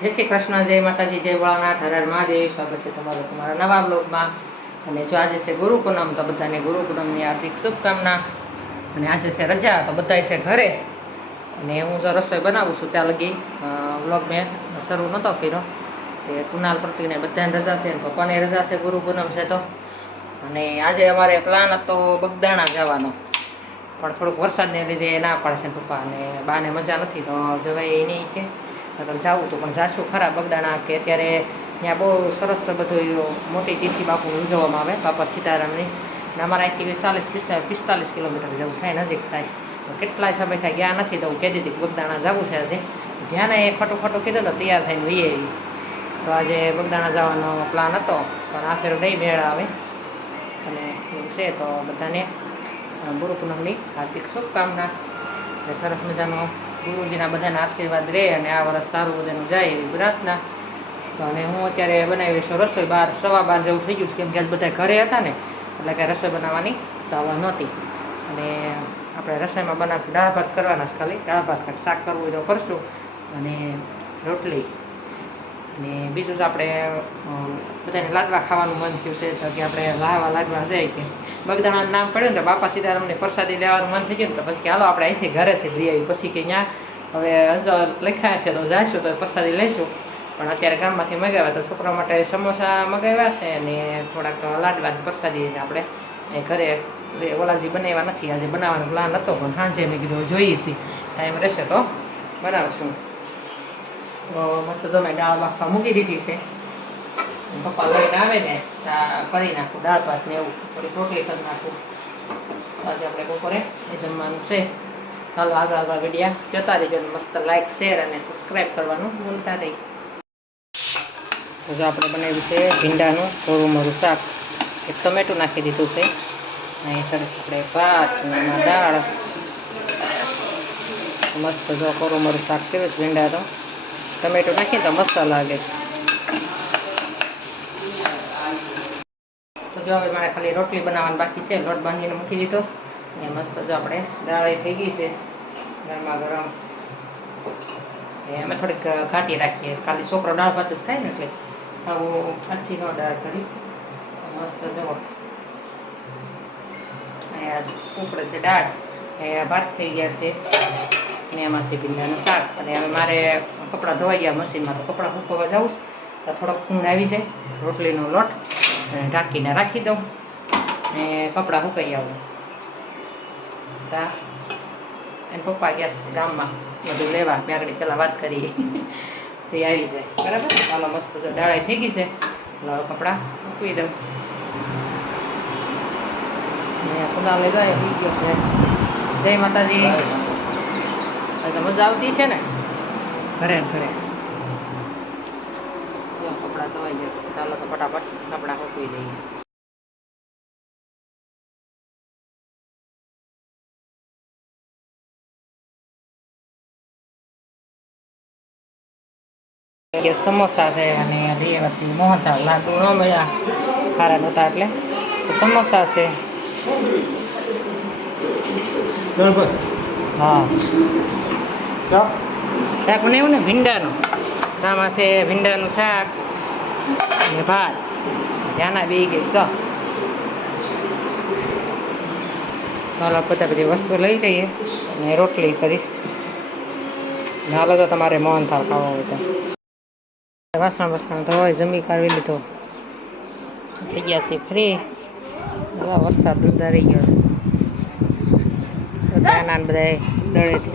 જય શ્રી કૃષ્ણ, જય માતાજી, જય ભોળાનાથ, હર હર મહાદેવ. સ્વાગત છે તમારું તમારા નવા બ્લોગમાં. અને જો આજે છે ગુરુ પૂનમ, તો બધાને ગુરુ પૂનમની હાર્દિક શુભકામના. અને આજે છે રજા, તો બધા છે ઘરે. અને હું જો રસોઈ બનાવું છું ત્યાં લગી બ્લોગ મેં શરૂ નહોતો કર્યો. એ કુનાલ પ્રતિને બધાને રજા છે અને પપ્પાને રજા છે ગુરુ પૂનમ છે તો. અને આજે અમારે પ્લાન હતો બગદાણા જવાનો. પણ થોડોક વરસાદને લીધે ના પાડશે પપ્પા, અને બાને મજા નથી, તો જવાય એ નહીં કે. અગર જવું તો પણ જાશું ખરા બગદાણા કે અત્યારે ત્યાં બહુ સરસ બધું મોટી તિથિ બાપુ ઉજવવામાં આવે, બાપા સીતારામની. ને અમારા અહીંથી ચાલીસ પિસ્તાલીસ કિલોમીટર જેવું થાય, નજીક થાય. તો કેટલાય સમય થાય ગયા નથી તો હું કહેતી હતી બગદાણા જવું છે આજે. ધ્યાને એ ખોટું ખોટું કીધું તો તૈયાર થઈને વહીએ તો આજે બગદાણા જવાનો પ્લાન હતો, પણ આ ફેર નહીં મેળ આવે. અને છે તો બધાને ગુરુ પૂનમની હાર્દિક શુભકામના. અને સરસ મજાનો ગુરુજીના બધાના આશીર્વાદ રહે અને આ વર્ષ સારું બધાનું જાય એવી પ્રાર્થના. અને હું અત્યારે બનાવી છું રસોઈ બાર, સવા બાર જેવું થઈ ગયું છે, કેમ કે આજ બધા ઘરે હતા ને, એટલે કે રસોઈ બનાવવાની તવા નહોતી. અને આપણે રસોઈમાં બનાવશું, દાળ ભાત કરવાના છે ખાલી. દાળ ભાત શાક કરવું હોય તો કરશું. અને રોટલી અને બીજું તો આપણે બધાને લાડવા ખાવાનું મન થયું છે, તો કે આપણે લાવા લાડવા જાય કે. બગદાણાનું નામ પડ્યું ને તો બાપા સીતારામને પ્રસાદી લેવાનું મન થઈ ગયું ને તો પછી હાલો આપણે અહીંથી ઘરેથી લઈ આવી પછી કે ત્યાં હવે હજુ લખ્યા છે તો જાશું તો પ્રસાદી લઈશું. પણ અત્યારે ગામમાંથી મગાવ્યા તો છોકરા માટે સમોસા મગાવ્યા છે અને થોડાક લાડવા ને પ્રસાદી આપણે. ઘરે ઓલાજી બનાવ્યા નથી. આજે બનાવવાનો પ્લાન હતો પણ સાંજે મેં કીધું જોઈએ છીએ. ટાઈમ રહેશે તો બનાવશું. મસ્ત તમે દાળ બાફવા મૂકી દીધી છે. પપ્પા લઈને આવે ને કરી નાખું દાળ ભાત ને એવું થોડી રોટલી કરી નાખું. આજે આપણે બપોરે એ જમવાનું છે. ચાલો આગળ આગળ વિડીયા જતા રહેજો મસ્ત લાઈક શેર અને સબસ્ક્રાઈબ કરવાનું ભૂલતા નહીં. તો જો આપણે બનાવ્યું છે ભીંડાનું થોડું મરું શાક. એક ટમેટું નાખી દીધું છે. અહીં સરસ આપણે ભાત દાળ. મસ્ત જો કોરું મરું શાક કેવું છે ભીંડાનું ટમેટું નાખીને તો મસ્ત લાગે. તો જો હવે મારે ખાલી રોટલી બનાવવાની બાકી છે, લોટ બાંધીને મૂકી દીધો. અને મસ્ત જો આપણે દાળ થઈ ગઈ છે, ગરમા ગરમ. અમે થોડીક ઘાટી રાખીએ. ખાલી છોકરો દાળ ભાત જ ખાય ને એટલે આવું ફાંસી નો દાળ કરી. મસ્ત જવો અહીંયા ઉપડે છે દાળ. અહીંયા ભાત થઈ ગયા છે. અને એમાં છે ભીંડાનું શાક અને હવે મારે કપડાં ધોવાઈ ગયા મશીનમાં તો કપડાં સૂકવવા જાઉં તો થોડોક ખૂણ આવી જાય, રોટલીનો લોટ અને ઢાંકીને રાખી દઉં ને કપડાં સુકાઈ આવું. તા, એને પપ્પા ગયા ગામમાં. બધું લેવા, મેં આગળ પહેલાં વાત કરી. એ આવી જાય. બરાબર? ચાલો મસ્ત ડાળાઈ થઈ ગઈ છે. એટલે કપડાં મૂકવી દઉં. ને કુનાલ લઈ જાય ગયો છે. જય માતાજી. હવે તો મજા આવતી છે ને? ઘરે ઘરે કપડાં ધોવાઈ ગયા ચાલો તો ફટાફટ કપડાં મૂકવી દઈએ કે સમોસા છે અને પછી મોહનથાળ લાડુ ન મળ્યા. સારા નહોતા એટલે. તો સમોસા છે. હા. શાક? બનાવ્યું ને ભીંડાનું. આમાં છે ભીંડાનું શાક અને ભાત. ધ્યાના બે ગઈ ચ. ચાલો બધા બધી વસ્તુ લઈ જઈએ અને રોટલી કરી હાલો તો તમારે મોહન થાળ ખાવો હોય તો. વાસણ વાસણ હોય, જમી કાઢી લીધો. થઈ ગયા છે ફ્રી વરસાદ ધંધા રહી ગયો નાન બધા દળેથી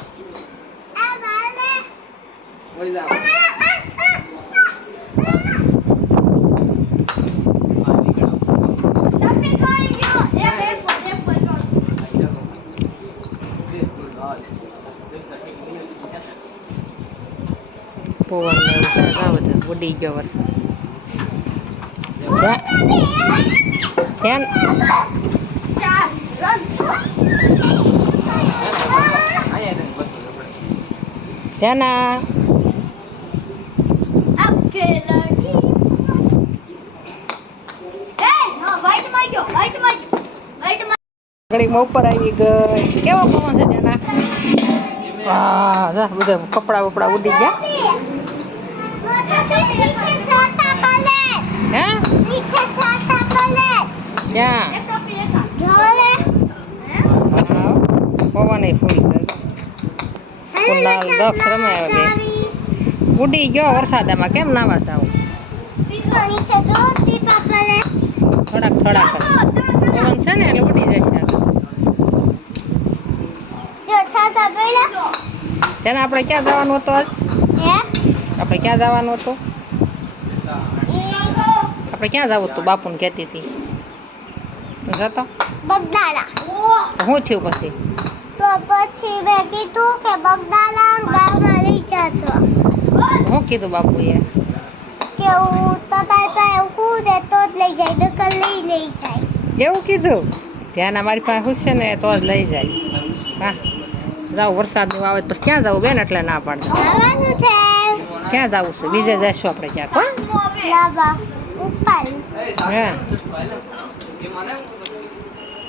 di Jawa. ya Ken Diana. Oke lagi. Mau pergi ke, kayak Diana? Wah, dah, udah, kepala-kepala udah ya. હે ક્યાં પવન ફૂલ કુંડાલ દક્ષ રમે હવે ઉડી ગયો વરસાદમાં કેમ નાવા જાવ થોડાક થોડાક પવન છે ને એટલે ઉડી જશે તેને આપણે ક્યાં જવાનું હતું આજ? આપણે ક્યાં જવાનું હતું? આપણે ક્યાં જવું હતું? બાપુને કહેતી હતી. જતો? બગદાણા. શું થયું પછી? તો પછી મેં કીધું કે બગદાણા ગામમાં લઈ જશો શું કીધું બાપુએ? કે હું તમારી પાસે હું ને તો જ લઈ જાય નકર લઈ લઈ જાય. એવું કીધું? ધ્યાન અમારી પાસે શું છે ને તો જ લઈ જાય. હા જાવ વરસાદનું આવે પછી ક્યાં જવું બેન? એટલે ના પાડતા. ક્યાં જવું છે? બીજે જઈશું આપણે ક્યાંક હો? લાવા ઉપર. હે.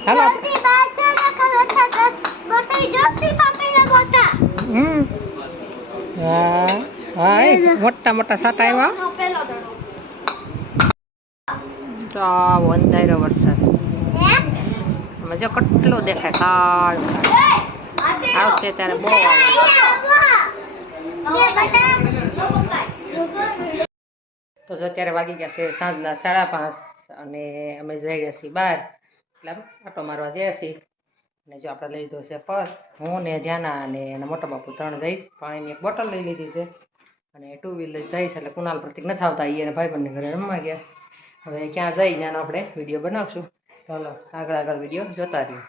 હાલો જલ્દી બહાર ચાલો કરો છો બતાઈ જોતી પાપેલા મોટા હમ. હા હા એ મોટા મોટા સાટા આવ્યા તો આવો અંધારો વરસાદ. આમાં જો કેટલો દેખાય કાળ આવશે ત્યારે બહુ આવે. તો અત્યારે વાગી ગયા છે સાંજના સાડા પાંચ અને અમે જઈ ગયા છીએ બહાર. એટલે આટો મારવા જઈએ છીએ. અને જો આપણે લઈ લીધો છે પર્સ, હું ને ધ્યાના અને એના મોટા બાપુ ત્રણ જઈશ. પાણીની એક બોટલ લઈ લીધી છે અને ટુ વ્હીલર જઈશ એટલે કુનાલ પ્રતિક નથી આવતા. એ અને ભાઈબંધને ઘરે રમવા ગયા. હવે ક્યાં જઈ, ત્યાંનો આપણે વીડિયો બનાવશું. ચાલો આગળ આગળ વીડિયો જોતા રહીએ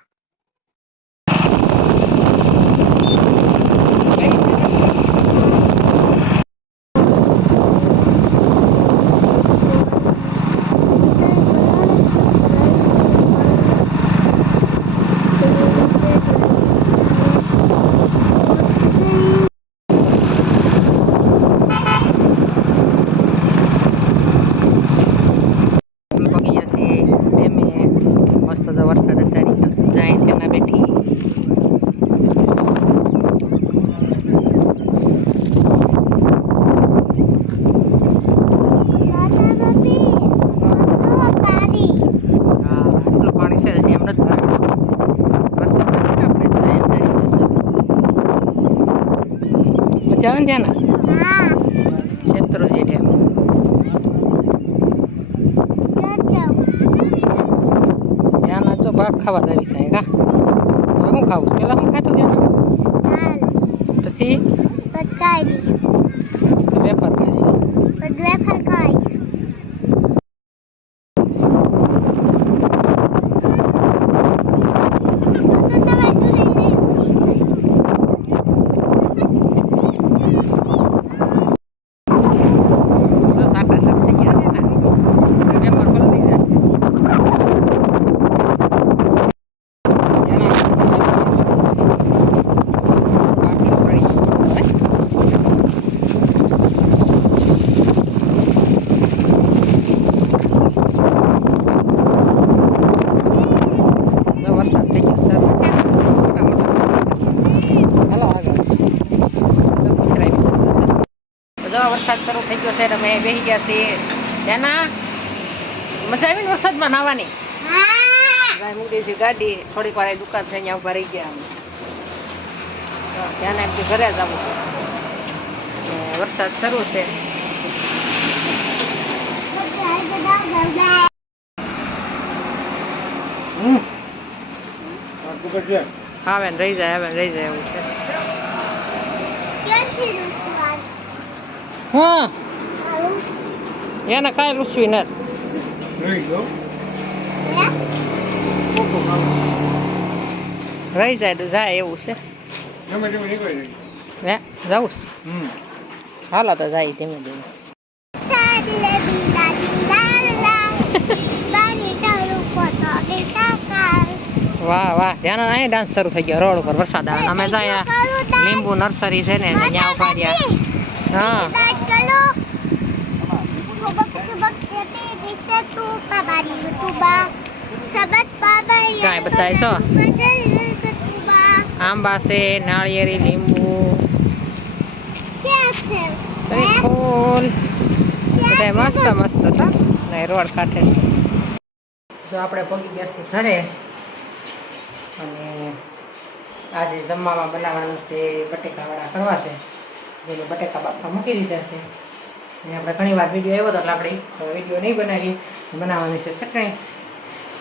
અમે પગી ગયા છીએ મેમે મસ્ત તો વરસાદ અંધારી ગયો છે જાય ત્યાં બેઠી હા આટલું પાણી છે હજી એમ નથી ભરાતું વરસાદ નથી ને આપણે જાય અંધારી છે આવે ને? ત્યાંના ક્ષેત્રો જે ડેમ ત્યાંના જો ભાગ ખાવા જાવી છે કા? હવે શું ખાવું? પેલા શું ખાતું ત્યાં? પછી? વેપાર ખાશે તો સાટા સાત થઈ ગયા છે ને વેપાર પલળી જશે બાટલો પડી છે. હવે વરસાદ થઈ ગયો સર મોટા મોટા હાલો આગળ તો પકડાવી શકતા જો વરસાદ શરૂ થઈ ગયો છે અમે બેસી ગયા છીએ. ત્યાંના મજા આવી ને વરસાદમાં નાવાની ભાઈ મૂકી છે ગાડી થોડીક વાર દુકાન છે અહીંયા ઊભા રહી ગયા એમ કે ઘરે જવું છે. વરસાદ શરૂ છે. હા બેન રહી જાય બેન રહી જાય એવું છે. હા. એને કાંઈ લૂસવી નથી. રહી જાય તો જાય એવું છે. હે જવું હાલો તો જાય ધીમે ધીમે. વાહ વાહ ત્યાંનો અહીં ડાન્સ શરૂ થઈ ગયો રોડ ઉપર વરસાદ આવે. અમે જાય લીંબુ નર્સરી છે ને ત્યાં રહ્યા હા. જો મજા કટુબા આંબા છે નાળિયેરી લીંબુ. શ્રીફૂલ બધા મસ્ત મસ્ત હતા. ને રોડ કાંઠે. જો આપણે પગી ગયા છીએ ઘરે. અને આજે જમવામાં બનાવવાનું છે બટેકાવાળા કરવા છે. જેને બટેકા બાપા મૂકી દીધા છે. અને આપણે ઘણી વાર વીડિયો આવ્યો હતો એટલે આપણે વીડિયો નહીં બનાવી બનાવવાની છે ચટણી.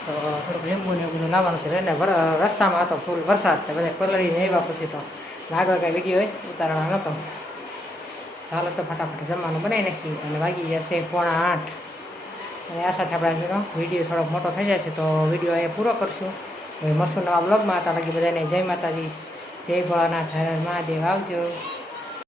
તો થોડુંક લીંબુ ને બધું લાવવાનું છે એટલે રસ્તામાં હતો ફૂલ વરસાદ તો બધા પલળીને આવ્યા પછી તો લાગવા કાંઈ વીડિયો ઉતારવાનો નહોતો. ચાલો તો ફટાફટ જમવાનું બનાવી નાખી અને વાગી ગયા છે પોણા આઠ. અને આ સાથે આપણે વીડિયો થોડોક મોટો થઈ જાય છે તો વીડિયો એ પૂરો કરશું. હવે મળશું નવા બ્લોગમાં હતા લગી બધાને જય માતાજી. જય ભોળાનાથ. હર હર મહાદેવ. આવજો.